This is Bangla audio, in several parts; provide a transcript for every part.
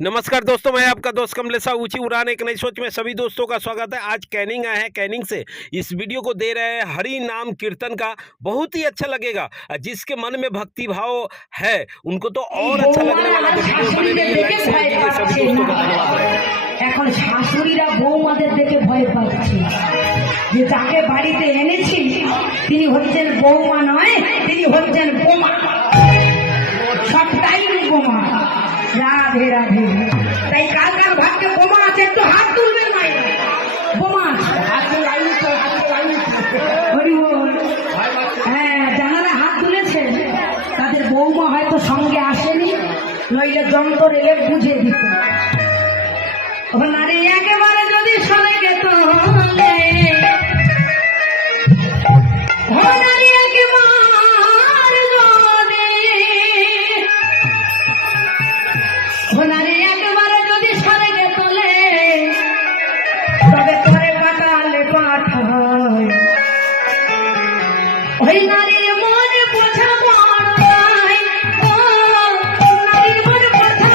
नमस्कार दोस्तों, मैं आपका दोस्त कमलेश ऊंची उड़ान एक नई सोच में सभी दोस्तों का स्वागत है। आज कैनिंग आए हैं। कैनिंग से इस वीडियो को दे रहे हैं हरि नाम कीर्तन का। बहुत ही अच्छा लगेगा। जिसके मन में भक्ति भाव है उनको तो और अच्छा लगने वाला है। वीडियो बने रहिए, लाइक शेयर कीजिए। सभी दोस्तों का धन्यवाद रहेगा। এখন শাশুড়িরা বৌমাদের দেখে ভয় পাচ্ছে যে তাকে বাড়িতে এনেছি তিনি হচ্ছেন বৌমা নয়, তিনি হচ্ছেন বোমা, সবটাই বোমা। রাধে রাধে। তাই কার কার ভাগ্যে বোমা আছে একটু হাত তুলবেন। মায়ের বোমা আছে, হরি বল। হ্যাঁ, জানারা হাত তুলেছেন তাদের বৌমা হয়তো সঙ্গে আসেনি, নইলে যন্ত্র এলে বুঝিয়ে দিত। নারী একেবারে যদি সরে গেত নারী একেবারে যদি সরে গেতলে তবে পরে কাটালে পাঠায় ওই নারীর মনে বোঝা পড়ায়, নারীর মনে বোঝা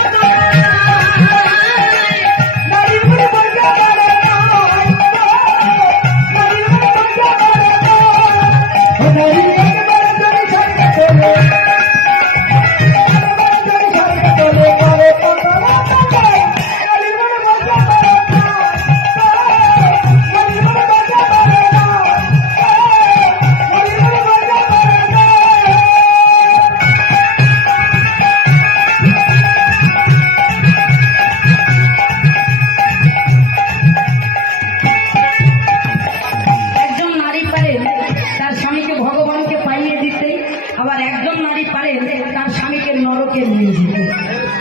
আবার একজন নারী পারেন তার স্বামীকে নরকে নিয়ে যেতে।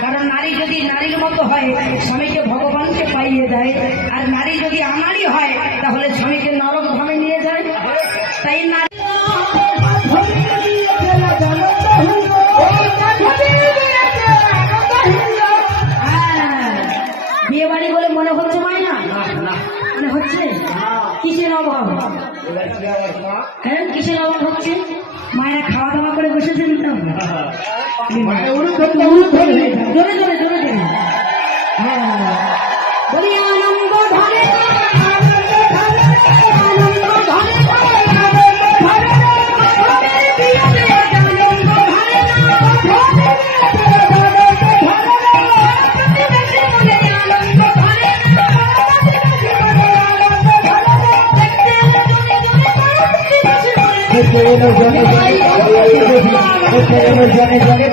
কারণ নারী যদি নারীর মতো হয় স্বামীকে ভগবানকে পাইয়ে দেয়, আর নারী যদি আমারই হয় তাহলে স্বামীকে নরক ধামে নিয়ে যায়। তাই নারী বিয়ে বাড়ি বলে মনে হচ্ছে মাইনা মনে হচ্ছে কিসের অভাব? হ্যাঁ, কিসের অভাব হচ্ছে? মায়েরা খাওয়া দাওয়া করে বসেছেন তো, জোরে জোরে জোরে জোরে। হ্যাঁ, বলি আনন্দ ধরে জনে জনে